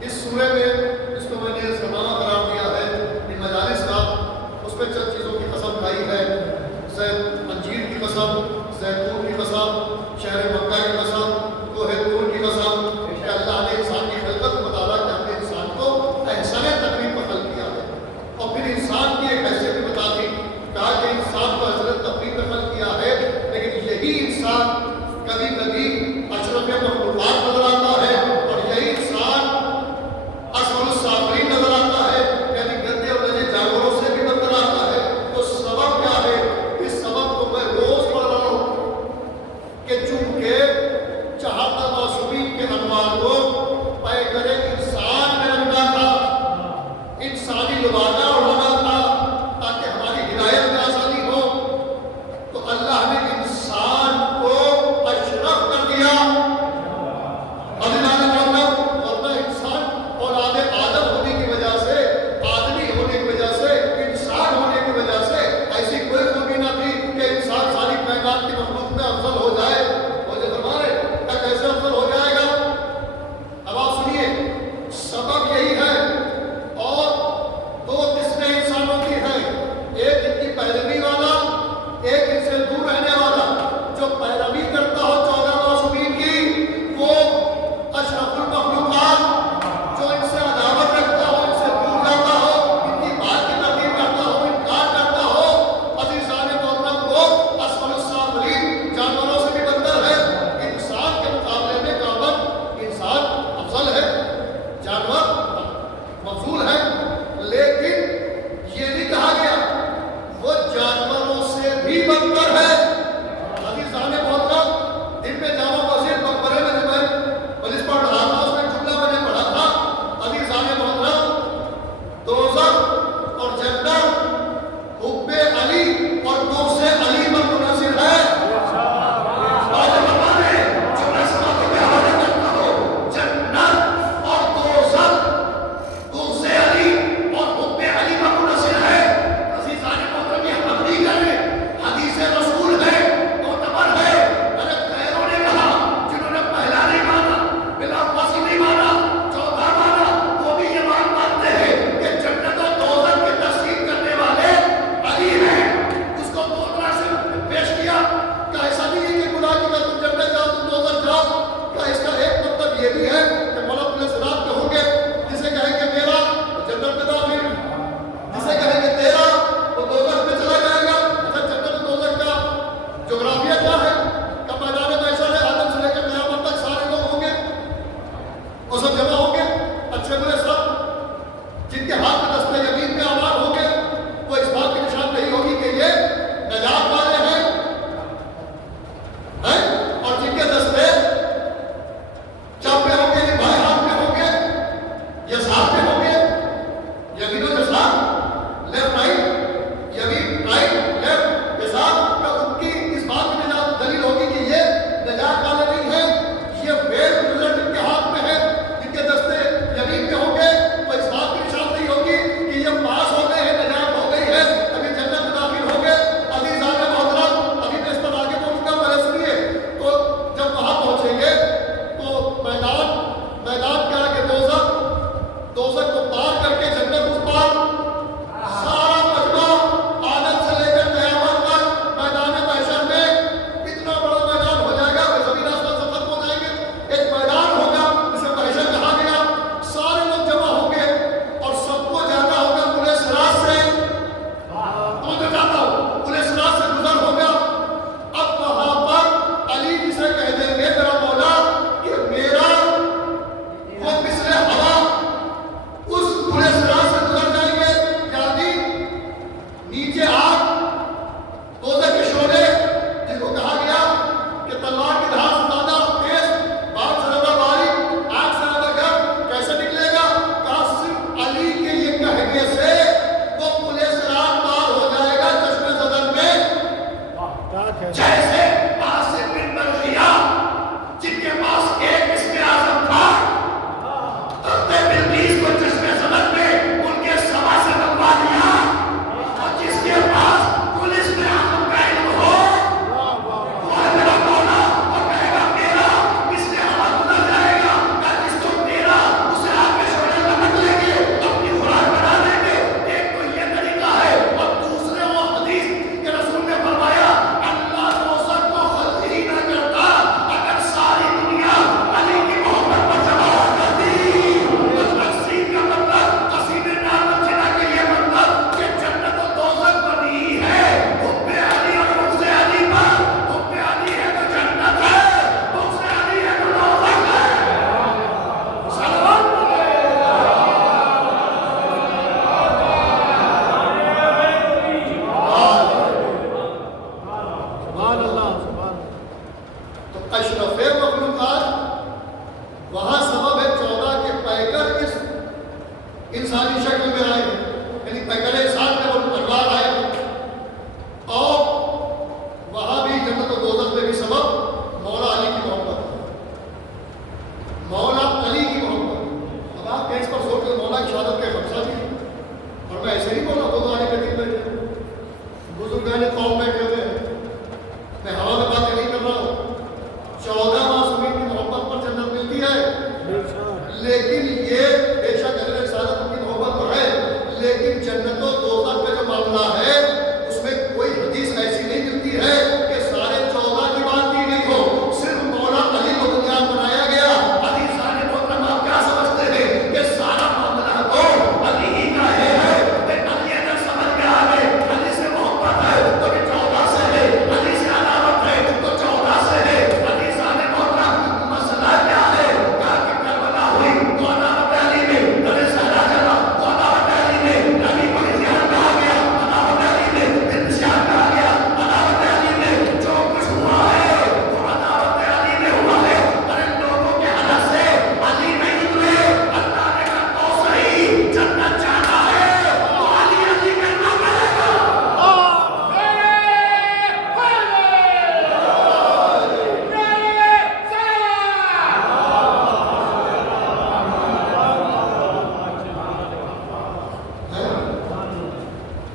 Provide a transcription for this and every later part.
اس سورہ میں اس کو میں نے سمانا قرار دیا ہے ان مجالس کا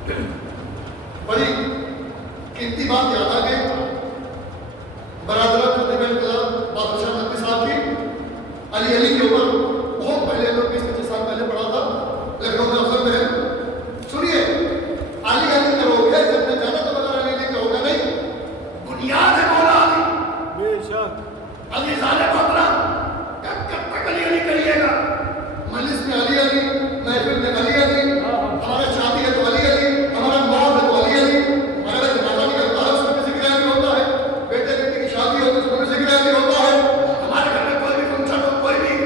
بڑی قیمتی بات یاد آ گئی برادران خطیب انقلاب بادشاہ نقوی صاحب کی علی کے اوپر بہت پہلے 20-25 سال پہلے پڑھا تھا لکھنؤ میں افضل میں سنیے علی کرو گے جب میں جانا تو بغیر علی کہو گا نہیں بنیاد ہے مولا علی بے شک علی ظالم محترم کب تک علی کریے گا مجلس میں علی محفل میں علی ہمارا شادی ہے تو علی ہمارا موت ہے تو علی ہمارا جنازہ نکلتا ہے اس میں بھی ذکر علی ہوتا ہے بیٹے بیٹی کی شادی ہوتی ہے اس میں بھی ذکر علی ہوتا ہے ہمارے گھر میں کوئی بھی فنکشن ہو کوئی بھی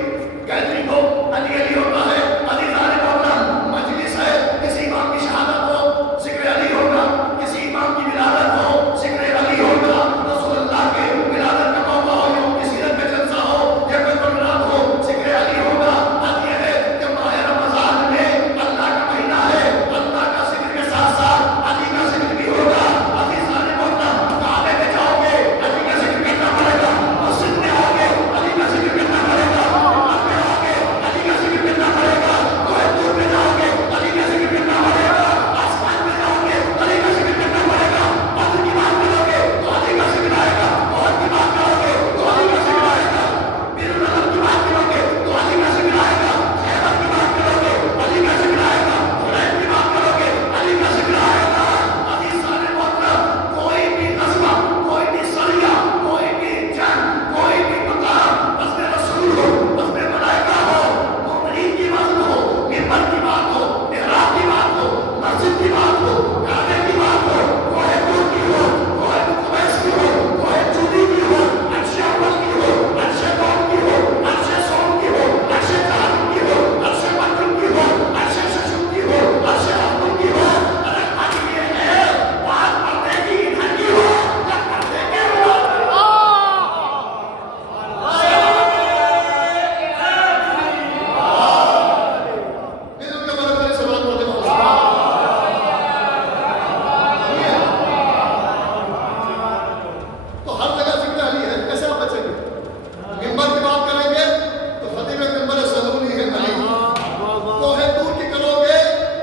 گیدرنگ ہو علی ہوتا ہے علی ظالم محترم مجلس ہے کسی امام کی شہادت ہو ذکر علی ہوگا کسی امام کی ولادت ہو ذکر علی ہوگا رسول اللہ کے ولادت کا موقع ہو یا ان کی سیرت کا جلسہ ہو یا کوئی پروگرام ہو ذکر علی ہوگا اب یہ ہے کہ ماہ رمضان میں اللہ کا مہینہ ہے اللہ کا ذکر کے ساتھ ساتھ علی کا ذکر بھی ہوگا علی ظالم محترم کعبے میں جاؤ گے علی کا ذکر کرنا پڑے گا مسجد میں آؤ گے علی کا ذکر کرنا پڑے گا مکہ میں آؤ گے علی کا ذکر کرنا پڑے گا کوہ طور میں جاؤ گے علی کا ذکر کرنا پڑے گا آسمان میں جاؤ گے علی کا ذکر کرنا پڑے گا بدر کی بات کرو گے تو علی کا ذکر آئے گا احد کی بات کرو گے تو علی کا ذکر آئے گا بیر العلم کی بات کرو گے تو علی کا ذکر آئے گا خیبر کی بات کرو گے علی کا ذکر آئے گا حنین کی بات کرو گے علی کا ذکر آئے گا علی ظالم محترم کوئی بھی غزوہ کوئی بھی سریہ کوئی بھی جنگ کوئی بھی مقام بس میں رسول ہو بس میں ملائکہ ہو مومنین کی بات ہو منبر کی بات ہو محراب کی بات ہو مسجد کی بات ہو کعبے کی بات ہو کوہ طور کی ہو کوہ قبیس کی ہو کوہ جودی کی ہو عرش اول کی ہو عرش قوم کی ہو عرش صوم کی ہو عرش جہنم کی ہو عرش مکرم کی ہو عرش ششم کی ہو عرش حکم کی ہو اگر آج یہ ہے بات پردے کی ادھر کی ہو یا پردے کے تو ہر جگہ ذکر علی ہے کیسے آپ بچیں گے منبر کی بات کریں گے تو خطیب منبر سلونی ہے علی کوہ طور کی کرو گے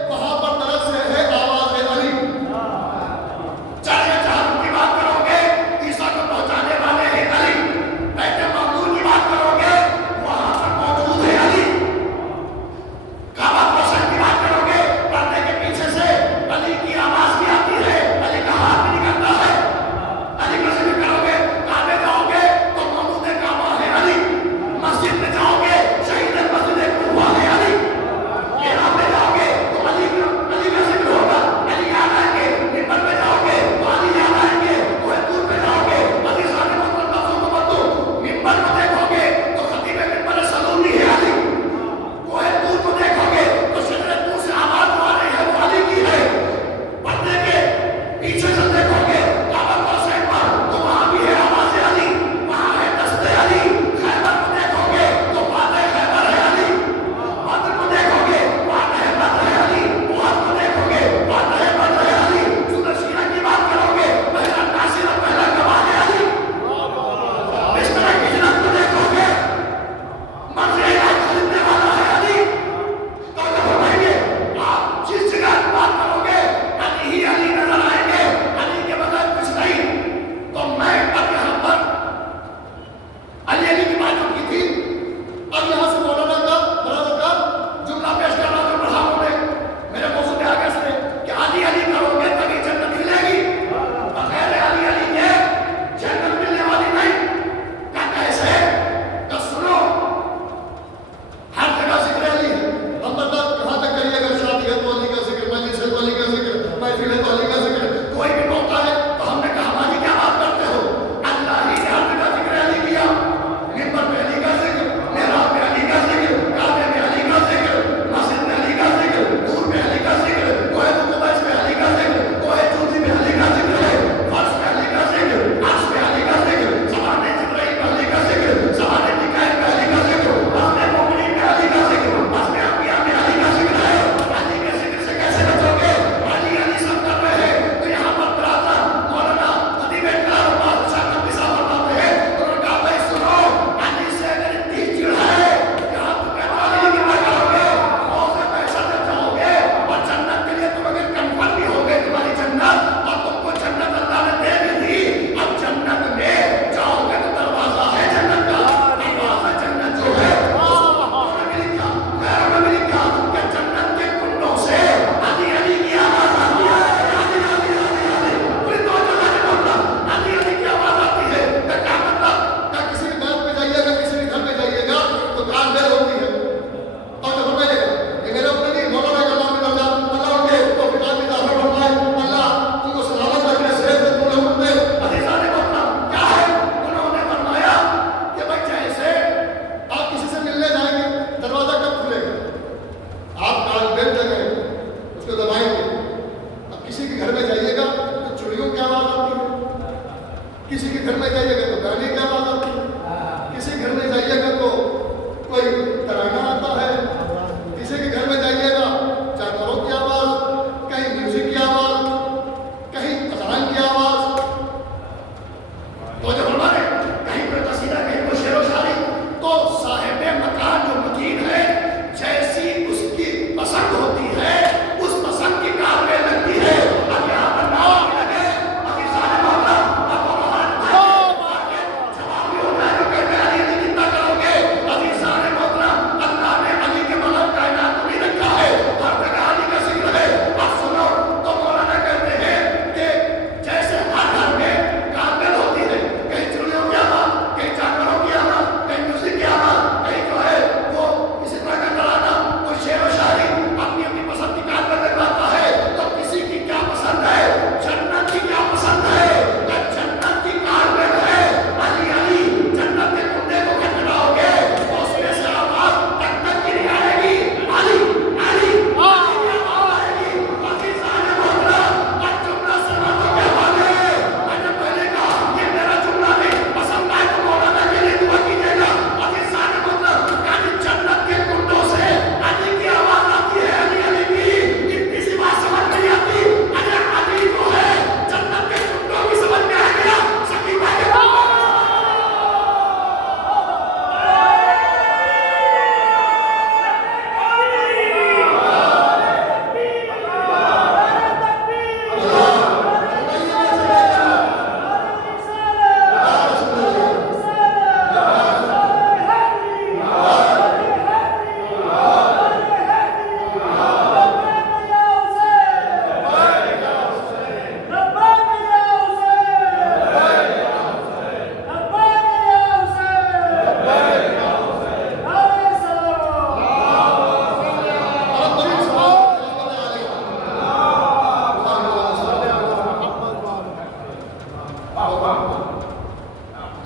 وہاں پر طرف سے ہے آواز ہے علی چڑھ جہنم کی بات کرو گے عیسیٰ کو پہنچانے والے ہیں علی بیت معمور کی بات کرو گے وہاں پر موجود ہے علی کعبہ روشن کی بات کرو گے پردے کے پیچھے سے علی کی آواز بھی آتی ہے علی کا ہاتھ بھی نکلتا ہے علی کا ذکر کرو گے کعبے جاؤ گے تو معبود کعبہ ہے علی مسجد میں جاؤ گے شہید مسجد کوفہ ہے علی محراب میں جاؤ گے تو علی کا ذکر ہوگا علی یاد آئیں گے منبر میں جاؤ گے تو علی یاد آئیں گے کوہ طور پہ جاؤ گے علی ظالم محترم لفظوں کو مت دو منبر کو دیکھو گے تو خطیب منبر سلونی ہے علی کوہ طور کو دیکھو گے تو شجرہ طور سے آواز جو آ رہی ہے وہ علی کی ہے پردے کے پیچھے سے دیکھو گے کعبہ کو سیٹ پر تو وہاں بھی ہے آواز علی وہاں ہے دست علی خیبر کو دیکھو گے تو فاتح خیبر ہے علی بدر کو دیکھو گے فاتح بدر ہے علی احد کو دیکھو گے فاتح بدر ہے علی سورہ شیرہ کی بات کرو گے پہلا ناصر پہلا گواہ ہے علی بستر ہجرت کو دیکھو گے مرض الہی خریدنے والا ہے علی تو فرمائیں گے آپ جس جگہ بات کرو گے علی ہی علی نظر آئیں گے علی کے بغیر کچھ نہیں تو میں اب یہاں پر علی کی بات جو کی تھی اب یہاں سے مولانا کا برادر کا جملہ پیش کرنا جو پڑھاؤں میں میرے موضوع میں آگے سے کہ علی کرو گے تبھی جنت ملے گی بغیر علی کے جنت ملنے والی نہیں کیا کیسے تو سنو ہر جگہ ذکر علی ہے ہم مطلب کہاں تک کریے اگر شادی ہے تو علی کا ذکر مجلس ہے تو علی کا ذکر محفل ہے تو علی کا ذکر کوئی بھی موقع ہے تو ہم نے کہا ماجی کیا بات کرتے ہو اللہ ہی نے ہر جگہ ذکر علی کیا منبر پہ علی کا ذکر محراب پہ علی کا ذکر کعبے میں علی کا ذکر مسجد میں علی کا ذکر طور پہ علی کا ذکر کوہ قبیس میں علی کا ذکر کوہ جودی میں علی کا ذکر ہے فرش پہ علی کا ذکر عرش پہ علی کا ذکر زبان جبرائیل پہ علی کا ذکر زبان میکائیل پہ علی کا ذکر بزم مومنین پہ علی کا ذکر بزم انبیاء میں علی کا ذکر ہے علی کے ذکر سے کیسے بچو گے علی سب کر رہے ہیں تو یہاں پر برادر کسی کے گھر میں جائیے گا تو چڑیوں کی آواز آتی ہے، کسی کے گھر میں جائیے گا تو گانے کی آواز آتی ہے، کسی گھر میں جائیے گا تو کوئی ترانہ آتا ہے، کسی کے گھر میں جائیے گا جانوروں کی آواز، کہیں میوزک کی آواز، کہیں اذان کی آواز، تو جب ہمارے کہیں پر قصیدہ کہیں پر شعر و شاعری، تو صاحب مکان جو مکین ہے جیسی اس کی پسند ہوتی ہے اس پسند کی کار میں لگتی ہے. اب یہاں پر نام لگے ابھی سارے موقع اب جواب بھی ہوتا ہے جو کہتے ہیں علی کتنا کرو گے. ابھی سارے موقع اللہ نے علی کے بغیر کائنات کو بھی رکھا ہے، ہر جگہ علی کا ذکر ہے. اب سنو تو مولانا کہتے ہیں کہ جیسے ہر گھر میں کاربیل ہوتی ہے، کہیں چڑیوں کی آواز، کہیں جانوروں کی آواز، کہیں میوزک کی آواز، کہیں جو ہے وہ کسی طرح کا ترانہ، کوئی شعر و شاعری اپنی اپنی پسند کی کار پر لگواتا ہے. تو کسی کی کیا پسند ہے؟ جنت کی کیا پسند ہے؟ کہ جنت کی کار میں ہے علی علی، جنت کے کنڈے کو کھٹکھٹاؤ گے تو اس میں سے آواز تک تک کی نہیں آئے گی، علی علی علی آواز آئے گی. باقی سارے مولانا اور جملہ سماعتوں کے حوالے میں نے پہلے کہا یہ میرا جملہ نہیں، پسند آئے تو مولانا کے لیے دعا کیجیے گا. باقی سارے مطلب یعنی جنت کے کنڈوں سے علی کی آواز آتی ہے، علی علی کی. اتنی سی بات سمجھ نہیں آتی، اگر علی جو ہے جنت کے کنڈوں کی سمجھ میں آ گیا سکینہ کے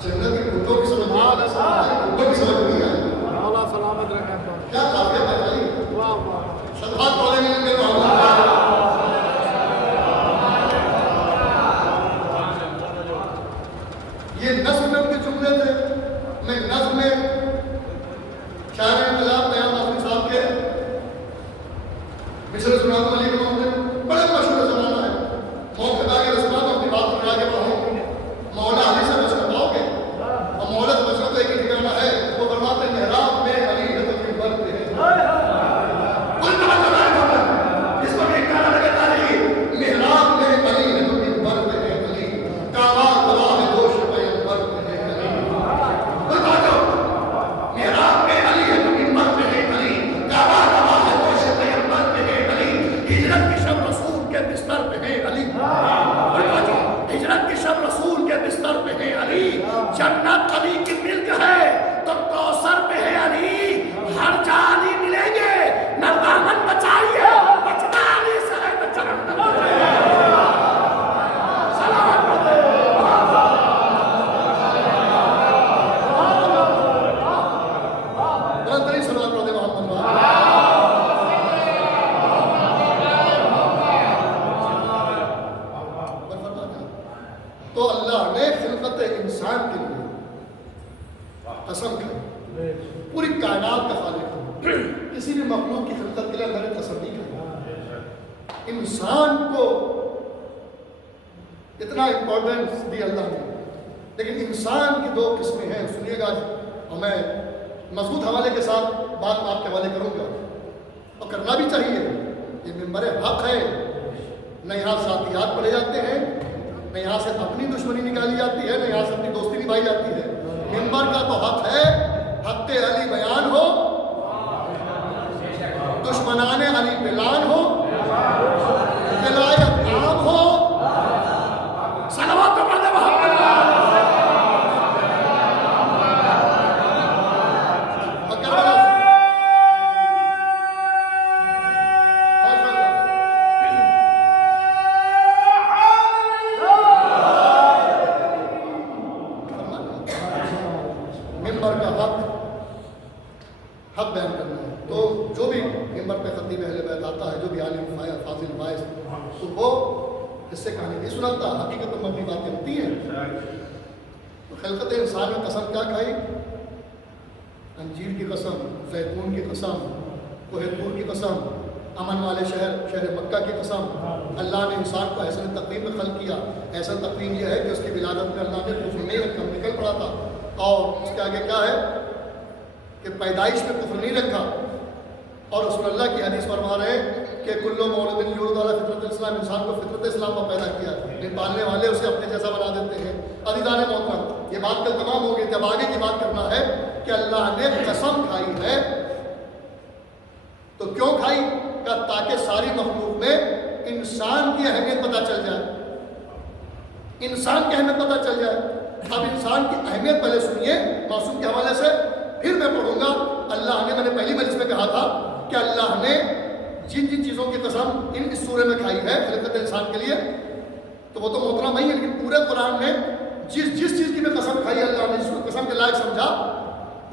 جنت کے کنڈوں کی سمجھ میں آ گیا، کنڈوں کی سمجھ نہیں آئی. کیا قافیہ بتائی صدقات والے ملیں گے تو یہ نظم میں ان کے جملے تھے. میں نظم میں شاعر انقلاب بیان آزمی صاحب کے مصر سناتم علی کے معاملے بڑے مشہور زمانہ ہے. موقع کے رسمات اپنی بات کو آگے بڑھاؤ، مولا علی سے بچنا پاؤ گے اور مولا سے بچنا تو ایک ہی ٹھکانا ہے. وہ فرماتے ہیں محراب میں علی ہے تو پھر برد ہے. کوئی توجہ نہیں ہوتا اس کو ایک کہنا لگے تاریخ محراب میں علی ہے تو پھر برد ہے علی، کعبہ گواہ ہے دوش پیغمبر ہے علی. کوئی توجہ محراب میں علی ہے تو پھر برد ہے علی، کعبہ گواہ ہے دوش پیغمبر ہے علی، ہجرت کی شب رسول کے بستر پہ ہے علی. کوئی توجہ ہجرت کی شب رسول کے بستر پہ ہے علی، جنت علی کی ملک ہے تو کوثر پہ ہے علی، ہر جا علی ملیں گے نہ دامن بچائیے، بچنا علی سے ہے تو جہنم ہے. سلام برادری سلام پڑھتے محمد تو اللہ نے خلقت انسان کے لیے قسم کھائی، پوری کائنات کا خالق ہے، کسی بھی مخلوق کی خلقت کے لیے اللہ نے قسم نہیں کھائی. انسان کو اتنا امپورٹنس دی اللہ نے، لیکن انسان کی دو قسمیں ہیں. سنیے گا اور میں مضبوط حوالے کے ساتھ بات آپ کے حوالے کروں گا اور کرنا بھی چاہیے. یہ ممبر حق ہے، نہ یہاں ذاتیات پڑھے جاتے ہیں، نہ یہاں سے اپنی دشمنی نکالی جاتی ہے، نہ یہاں سے اپنی دوستی نبھائی جاتی ہے. ممبر کا تو حق ہے، حق علی بیان ہو، دشمنان علی پلان ہو، ولایت عام ہو. صلوات پڑھتے محمد حق بیان کرنا ہے. تو جو بھی ممبر پہ خطیب اہل بیت آتا ہے، جو بھی عالم فاضل باعث، تو وہ اس سے کہانی نہیں سناتا، حقیقت میں اپنی باتیں ہوتی ہیں. تو خلقت انسان نے قسم کیا کھائی؟ انجیر کی قسم، زیتون کی قسم، کوہ طور کی قسم، امن والے شہر مکہ کی قسم. اللہ نے انسان کو احسن تقویم میں خلق کیا. احسن تقویم یہ ہے کہ اس کی ولادت میں اللہ نے کفر نہیں رکھا، نکل پڑا تھا. اور اس کے آگے کیا ہے کہ پیدائش میں کفر نہیں رکھا. اور رسول اللہ کی حدیث فرما رہے ہیں کہ کلو مولود یولد علی فطرت الاسلام، انسان کو فطرت اسلام پر پیدا کیا. لیکن پالنے والے اسے اپنے جیسا بنا دیتے ہیں. عزیزان محترم، یہ بات کل تمام ہو گئی تھی. اب آگے کی بات کرنا ہے کہ اللہ نے قسم کھائی ہے. تو کیوں کھائی؟ کہ تاکہ ساری مخلوق میں انسان کی اہمیت پتہ چل جائے. انسان کی اہمیت پتہ چل جائے. اب انسان کی اہمیت پہلے سنیے معصوم کے حوالے سے، پھر میں پڑھوں گا. اللہ نے، میں نے پہلی مجلس میں کہا تھا کہ اللہ نے جن جن چیزوں کی قسم اس سورے میں کھائی ہے خلقت انسان کے لیے، تو وہ تو محترم نہیں ہے، لیکن پورے قرآن میں جس چیز کی میں قسم کھائی اللہ نے، جس کو قسم کے لائق سمجھا،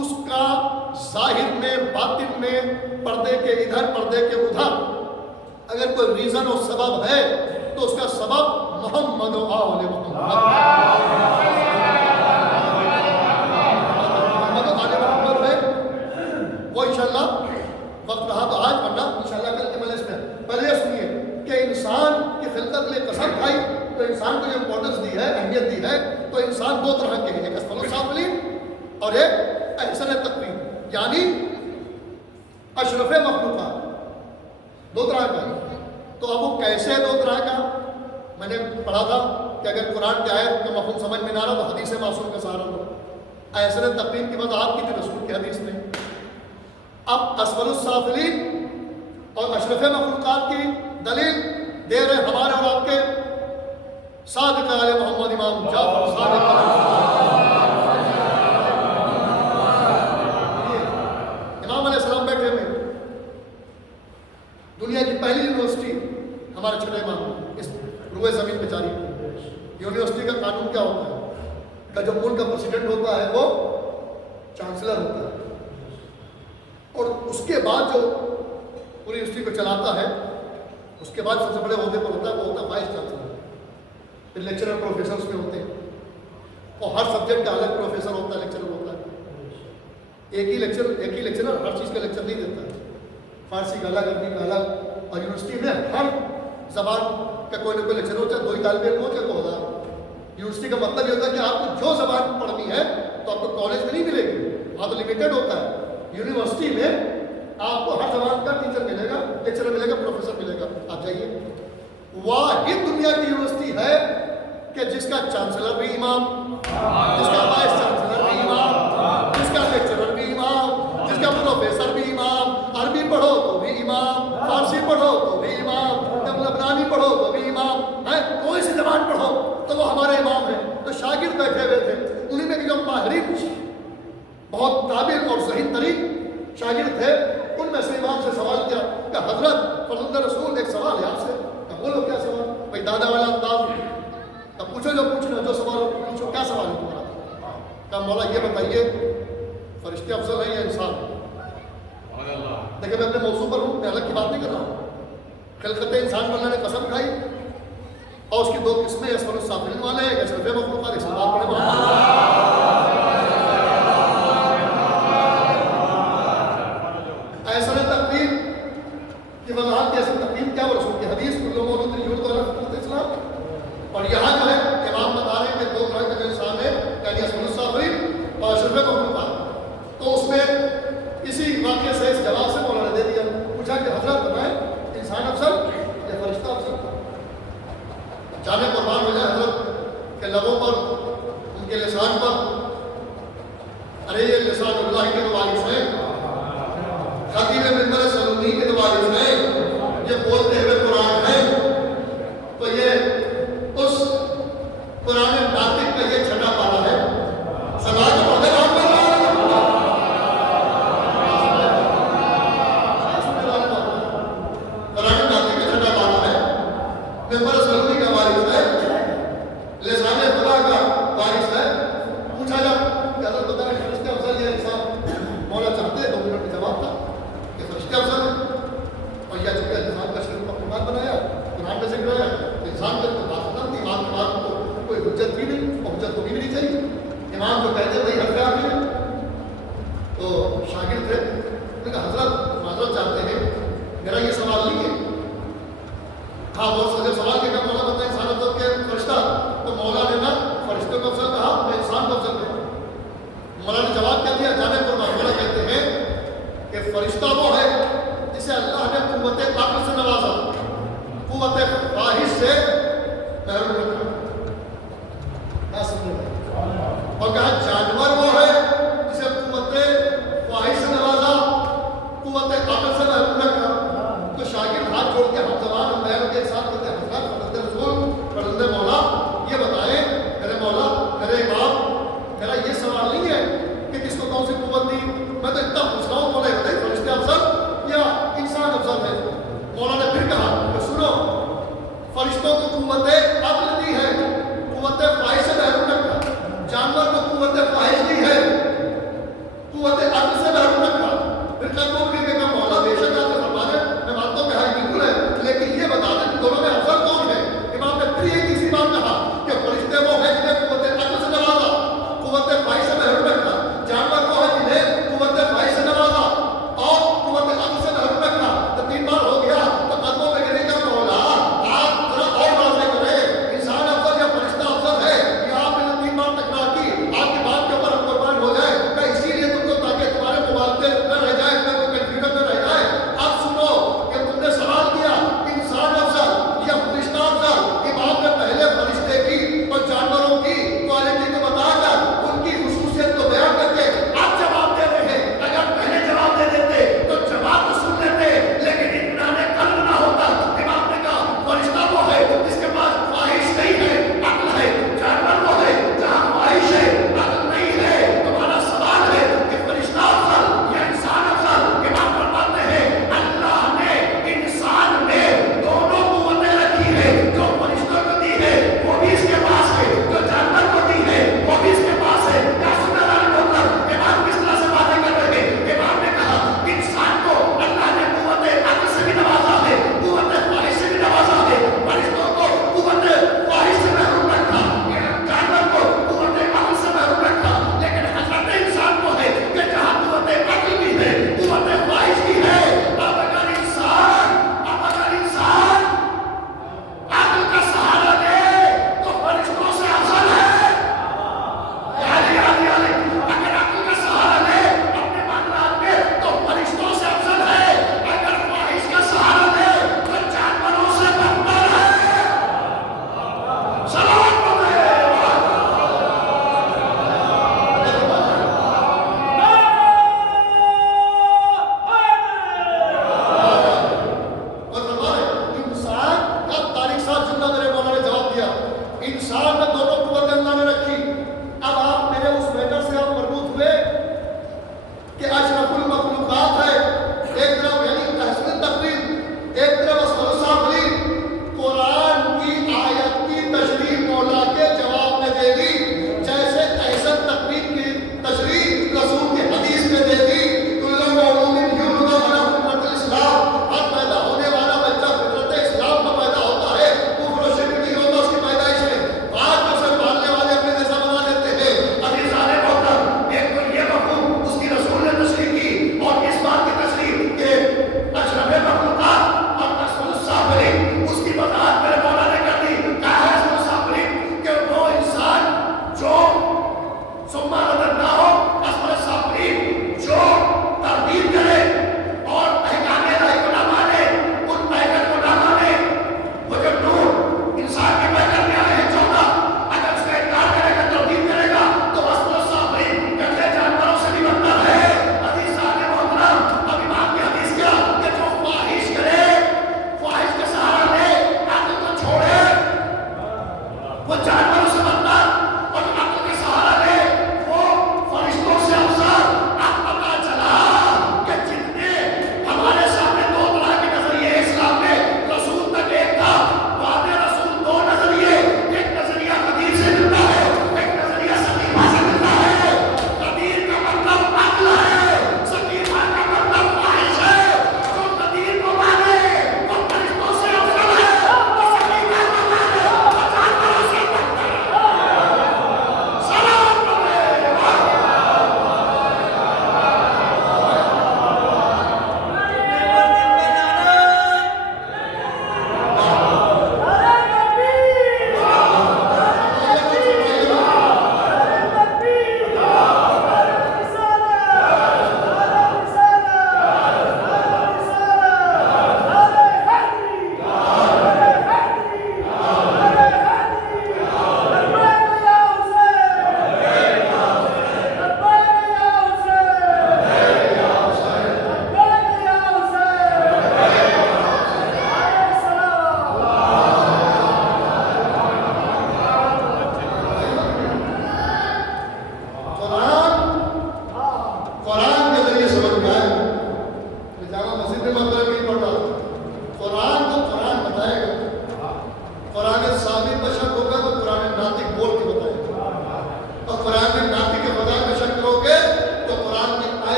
اس کا ظاہر میں، باطن میں، پردے کے ادھر پردے کے ادھر اگر کوئی ریزن اور سبب ہے تو اس کا سبب محمد و آل محمد ہے. وہ انشاءاللہ وقت رہا تو آج، ورنہ انشاءاللہ کل کے مجلس میں. پہلے یہ سنیے کہ انسان کی خلقت کے لیے قسم کھائی تو انسان کو جو امپورٹنس دی ہے، اہمیت دی ہے، تو انسان دو طرح کے ہیں، ایک اسفل السافلین اور ایک احسن تقویم، یعنی اشرف مخلوقات. دو طرح کا. تو اب وہ کیسے دو طرح کا؟ میں نے پڑھا تھا کہ اگر قرآن کی آیت کا مفہوم سمجھ میں نہ رہا تو حدیث معصوم کا سہارا لو. احسن تقویم کی وضاحت کی تھی رسول کی حدیث میں. اب اسفل السافلین اور اشرف مخلوقات کی دلیل دے رہے ہمارے اور آپ کے صادق علیہ محمد امام جعفر صادق امام علیہ السلام بیٹھے ہوئے. دنیا کی پہلی یونیورسٹی ہمارے چھوٹے امام اس روئے زمین پہ جاری ہوئی. یونیورسٹی کا قانون کیا ہوتا ہے کہ جو ملک کا پریزیڈنٹ ہوتا ہے وہ چانسلر ہوتا ہے، اور اس کے بعد جو پوری یونیورسٹی کو چلاتا ہے اس کے بعد سب سے بڑے عہدے پر ہوتا ہے وہ ہوتا ہے وائس چانسلر. پھر لیکچرر پروفیسرس میں ہوتے ہیں، اور ہر سبجیکٹ کا الگ پروفیسر ہوتا ہے، لیکچرر ہوتا ہے. ایک ہی لیکچرر ہر چیز کا لیکچر نہیں دیتا ہے. فارسی کا الگ، عربی کا الگ. اور یونیورسٹی میں ہر زبان کا کوئی نہ کوئی لیکچر ہو، چاہے 2 طالب علم ہو چاہے 2000. یونیورسٹی کا مطلب یہ ہوتا ہے کہ آپ کو جو زبان پڑھنی ہے تو آپ کو کالج میں نہیں ملے گی، وہاں تو لمیٹڈ ہوتا ہے. یونیورسٹی میں آپ کو ہر زبان کا ٹیچر ملے گا، لیکچرر ملے گا، پروفیسر ملے گا. آپ جائیے، واحد دنیا کی یونیورسٹی ہے کہ جس کا چانسلر بھی امام، جس کا وائس چانسلر بھی امام، جس کا لیکچرر بھی امام، جس کا پروفیسر بھی امام. عربی پڑھو تو بھی امام، فارسی پڑھو تو بھی امام، جب لبنانی پڑھو تو بھی امام ہے. کوئی سی زبان پڑھو تو وہ ہمارے امام ہیں. تو شاگرد بیٹھے ہوئے تھے، انہیں میں جو ماہرین بہت قابل اور ذہین ترین شاگرد تھے، ان میں سے امام سے سوال کیا کہ حضرت فرزند رسول ایک سوال ہے آپ سے. کہ بولو کیا سوال؟ بھائی دادا والا انداز. کہ پوچھو جو پوچھنا، جو سوال ہو پوچھو. کیا سوال ہے تمہارا؟ کہ مولا یہ بتائیے فرشتے افضل ہے یا انسان؟ دیکھیں میں اپنے موضوع پر ہوں، میں الگ کی بات نہیں کر رہا ہوں. خلقت انسان پر اللہ نے قسم کھائی اور اس کی 2 قسمیں، اسفل السافلین والے، ایک اشرف مخلوقات، ایک سوال پڑے محمد. احسن تقویم کی وضاحت کی احسن تقویم کیا؟ وہ رسول کی حدیث کلو مولود یولد علی فطرت الاسلام. اور یہاں جو ہے امام بتا رہے ہیں کہ 2 طرح کے انسان ہیں، یعنی اسفل السافلین اور اشرف مخلوقات. تو اس میں اسی واقعے سے اس جواب سے مولانا نے دے دیا. پوچھا کہ حضرت بتائیں انسان افضل یا فرشتہ افضل؟ جانے قربان ہو جائے حضرت کے لبوں پر، ان کے لسان پر، ارے یہ لسان اللہ کے وارث ہیں، خطیب منبر سلومی کے وارث ہیں، یہ بولتے ہوئے قرآن ہے. تو یہ اس قرآن ناطق کا یہ چھٹا پارا ہے. سماج انسان کا جواب کیا دیا؟ جانے پر مولا کہتے ہیں کہ فرشتہ وہ ہے جسے اللہ نے قوت عقل سے نوازا، قوت خواہش سے محروم رکھا. کیا سمجھے؟ اور کہا جانور وہ ہے جسے قوت خواہش سے نوازا، قوت عقل سے محروم رکھا. تو شاگرد ہاتھ جوڑ کے ہم زبان ہم بیان کے ساتھ کہتے ہیں حضرت فرزند رسول فرزند مولا یہ بتائیں میرے مولا میرے امام، میرا یہ سوال نہیں ہے کہ کس کو کون سی قوت دی، میں تو اتنا پوچھ رہا ہوں. مولا یہ بتائیں فرشتے افضل یا انسان افضل ہے؟ مولا نے پھر کہا کہ سنو، فرشتوں کو قوت عقل دی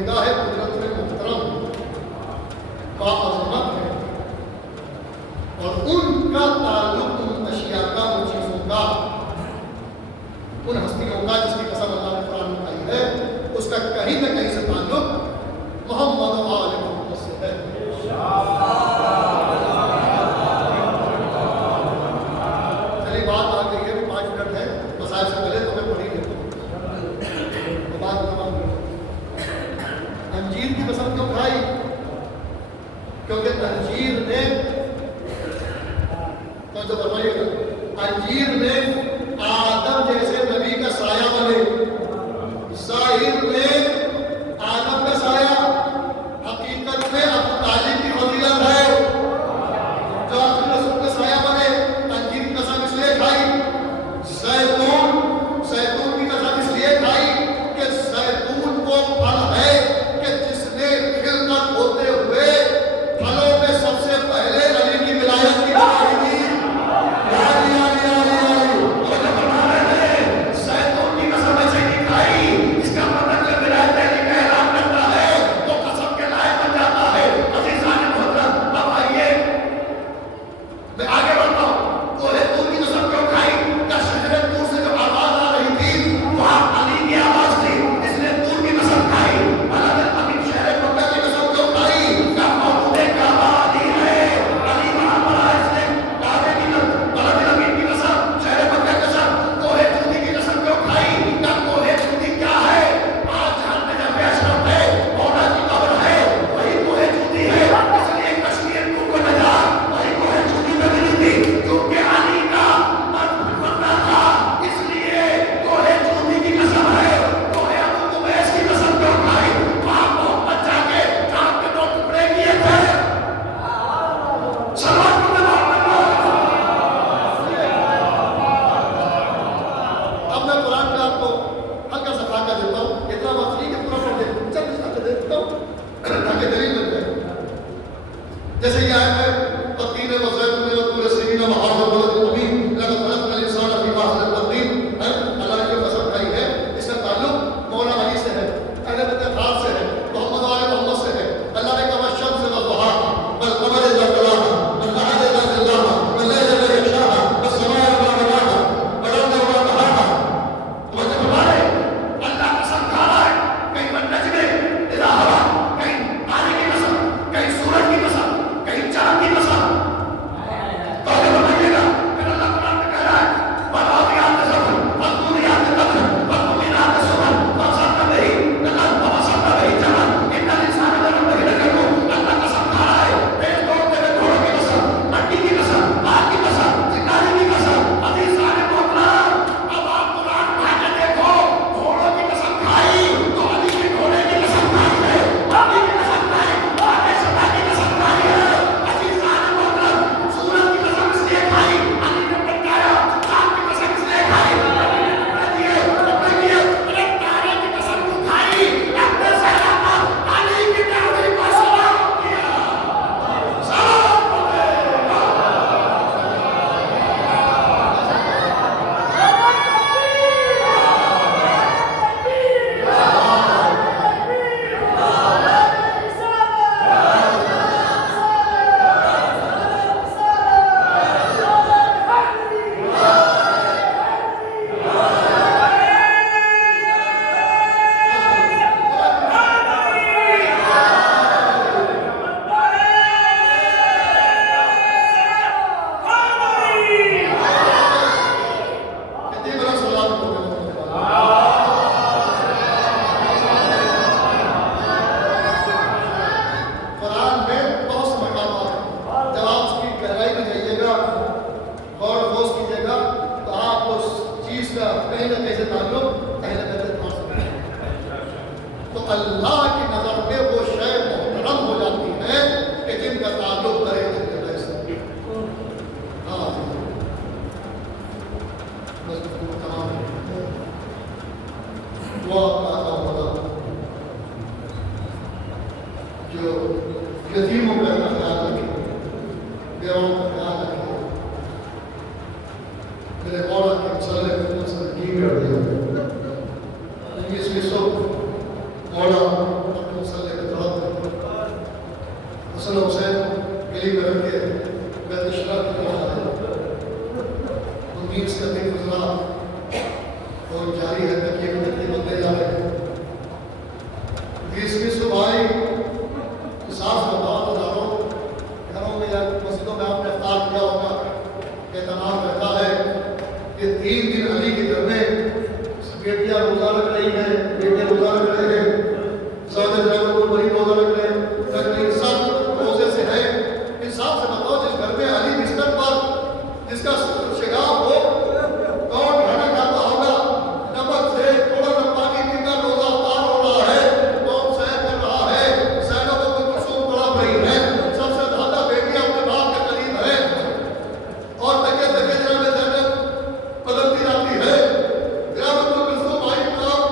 نگاہ قدرت میں محترم باعظمت ہے، اور ان کا تعلق ان اشیاء کا، ان چیزوں کا، ان ہستیوں کا جس کی قسم اللہ نے قرآن میں کہی ہے، اس کا کہیں نہ کہیں سے تعلق محمد و آل محمد سے ہے۔ چلیے بات آ گئی ہے، 5 منٹ ہے، مسائل سے پہلے تو میں پڑھی لیتا ہوں، تو بات تمام ہو۔ انجیر کی قسم کیوں کھائی؟ کیونکہ انجیر نے، تو فرمائیے گا، انجیر نے آدم جیسے نبی کا سایہ بنے، ظاہر میں آدم کا سایہ، حقیقت میں ابو طالب کی فضیلت ہے جو آخر رسول کا سایہ بنے۔ انجیر کی قسم اس لیے کھائی، زیتون کی قسم اس لیے کھائی کہ زیتون وہ پھل ہے کہ جس نے کھل کر ہوتے ہوئے پھلوں میں سب سے پہلے علی کی ولایت کی گواہی دی۔ جیسے یہ آیت ہے، تقدیر وزیتون وطور سنین وحاظ البلد الامین لقد خلقنا الانسان فی احسن تقویم، اللہ نے جو قسم کھائی ہے اس کا تعلق مولا علی سے ہے، اہل بیت اطہار سے ہے، محمد و آل محمد سے ہے۔ اللہ نے کہا والشمس وضحاها والقمر اذا تلاها والنهار اذا جلاها والليل اذا يغشاها والسماء وما بناها والارض وما طحاها۔ تو جب ہمارے اللہ قسم کھا رہا ہے، کہیں والنجم اذا ہوا، کہیں تارے کی قسم، کہیں سورج کی قسم، کہیں چاند کی قسم، تو اگر بنائیے گا پھر اللہ قرآن میں کہہ رہا ہے والعادیات ضبحا والموريات قدحا والمغیرات صبحا فأثرن به نقعا فوسطن به جمعا ان الانسان لربه لکنود۔ اللہ قسم کھا رہا ہے، تیز دوڑتے ہوئے گھوڑوں کی قسم، مٹی کی قسم، آگ کی قسم، چنگاری کی قسم۔ عزیزان محترم، اب آپ قرآن پڑھ کے دیکھو، گھوڑوں کی قسم کھائی تو علی کے گھوڑے کی قسم کھائی ہے، مٹی کی قسم کھائی، آگ سدا کی قسم کھائی ہے۔ عزیزان محترم، سورج کی قسم اس لیے کھائی، علی نے بتایا، چاند کی قسم اس لیے کھائی، علی نے بتا دیا، تارے کی قسم کیوں کھائی؟ اپنے زہرا پر علی کی دعوی کو سلام کیا، سلام کرے۔ کتنی بڑا سلام کرتے ہیں۔ قرآن میں بہت سے مقامات ہیں، جب آپ اس کی گہرائی میں جائیے گا، غور و خوض کیجیے گا، تو آپ اس چیز کا کہیں نہ کہیں سے تعلق اہل بیت اطہار سے ہے۔ تو اللہ کی نظر میں وہ شے محترم ہو جاتی ہے کہ جن کا تعلق کرے اہل بیت سے۔ ہاں بس تمام دعا کا ہوگا جو یتیموں کا خیال رکھے، بیواؤں کا خیال رکھے، میرے مولا کے مسئلے میں مسئلہ کی کر دیا، اس میں سب مولا جاری ہے، تکیے میں تکلیف ہوتے جا رہے ہیں. 20ویں صبح حساب سے بتاؤ ہزاروں گھروں میں یا مسجدوں میں آپ نے افطار کیا ہوگا. اہتمام کرتا ہے کہ 3 دن علی کے گھر میں بیٹیاں روزہ رکھ رہی ہیں، بیٹے روزہ رکھ رہے ہیں، سعودی عرب کو بڑی روزہ رکھ رہے ہیں، سب روزے سے ہیں. حساب سے بتاؤ جس گھر میں علی بستر پر جس کا شگاف ہو کون کھانا کھاتا ہوگا؟ نمک سے تھوڑا سا پانی پی کر روزہ افطار ہو رہا ہے، کون سیر کر رہا ہے، زینب کو کلثوم پڑھ رہی ہے، سب سے زیادہ بیٹیاں اپنے باپ کے قریب ہیں اور تکے تکے جناب زینب قدم دی جاتی ہے. جناب کو کلثوم آئی تو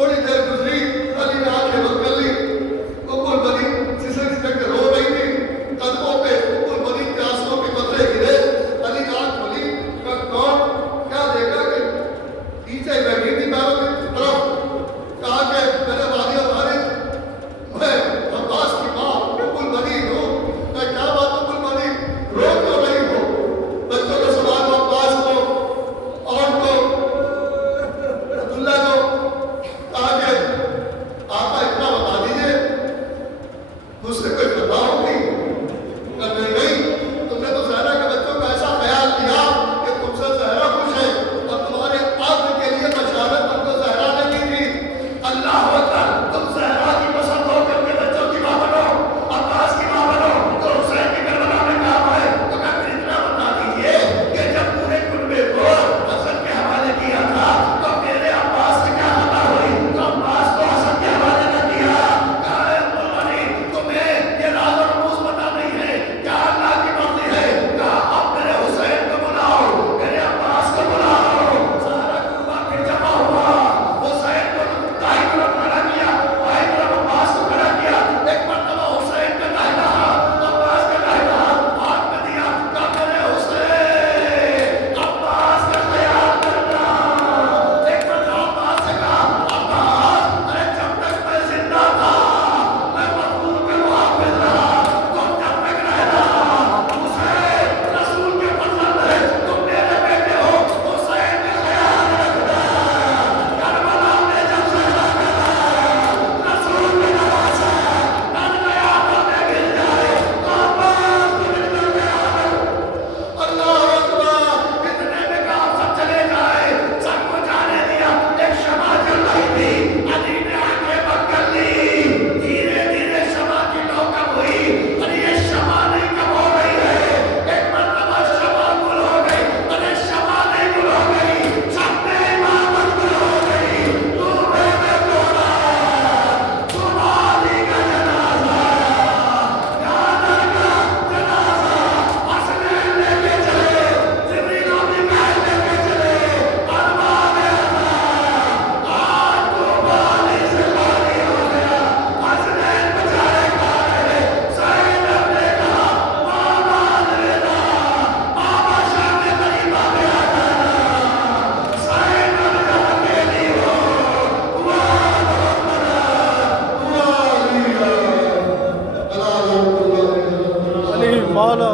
تھوڑی دیر گزری، علی نے آنکھیں بند کر لی، ام البنین سسک سسک کے رو رہی تھی، قدموں پہ ام البنین کے آنسوؤں کے قطرے گرے، علی نے آنکھ کھولی، کہا کون؟ کیا دیکھا کہ پیچھے بیٹھی تھی پیروں کی طرف، کہا کہ میرے والد و والد، میں عباس کی ماں ام البنین ہوں۔ میں کیا بات ام البنین، رو کیوں رہی ہو؟ بچوں کا سوال ہو، عباس کو، اور کو، عبداللہ کو، کہا کہ آقا اتنا بتا دیجئے مجھ سے کوئی خطا ہوگی؟ کہا نہیں، تم نے تو زہرا کے بچوں کا ایسا خیال کیا کہ تم سے زہرا خوش ہے، اور تمہارے عقد کے لیے بشارت تم کو زہرا نے کی تھی۔ اللہ اکبر، تم زہرا کی پسند ہو کر کے بچوں کی ماں بنو، عباس کی ماں بنو، تو حسین کی کربلا میں کام آئے۔ تو کہا پھر اتنا بتا دیجئے کہ جب پورے کنبے کو حسن کے حوالے کیا تھا تو میرے عباس سے کیا خطا ہوئی؟ تو عباس کو حسن کے حوالے نہ کیا۔ کہا اے ام البنین، تمہیں یہ راز و رموز پتہ نہیں ہے، کیا اللہ کی مرضی ہے؟ کہا اب میرے حسین کو بلاؤ، میرے عباس کو بلاؤ۔ سارا کنبہ پھر جمع ہوا، حسین کو دائیں طرف کھڑا کیا، بائیں طرف عباس کو کھڑا کیا، ایک مرتبہ حسین کا دائیں ہاتھ عباس کا دائیں ہاتھ میں دیا، کہا میرے حسین، عباس کا خیال کرنا۔ ایک مرتبہ عباس سے کہا، عباس، ارے جب تک میں زندہ تھا میں مقبول کا محافظ رہا، تم جب تک رہنا، حسین رسول کے فرزند ہے، تم میرے بیٹے ہو، حسین کا خیال رکھنا۔ کربلا میں جب زہرا کا رسول نے نوازا، نن گیا تو میں گر جائے، تو عباس کو گر کر گیا۔ اللہ اکبر، اتنے میں کہا سب چلے جائے، سب کو جانے دیا۔ ایک شمع جل رہی تھی، علی نے آنکھیں بند کر لی، دھیرے دھیرے شمع کی لو کم ہوئی، اور یہ شمع نہیں کم ہو رہی ہے، ایک مرتبہ شمع گل ہو گئی، ارے شمع نہیں گل ہو گئی، سب میں امامت گل ہو گئی۔ دورے میں توڑا، صبح علی کا جنازہ، جانر کا جنازہ، حسنین لے کے چلے، جبریل و میکائیل لے کے چلے، ارباب اعظم، آج تو علی سے خالی ہو گیا۔ حسنین بچارے کھا رہے، زینب نے کہا ماما الوداع، بابا شام قریب آ گیا جانا، زینب جب اکیلی ہو، اللہ اکبر، اللہ علی ہے، اللہ رحمت اللہ علیہ۔ علی مولا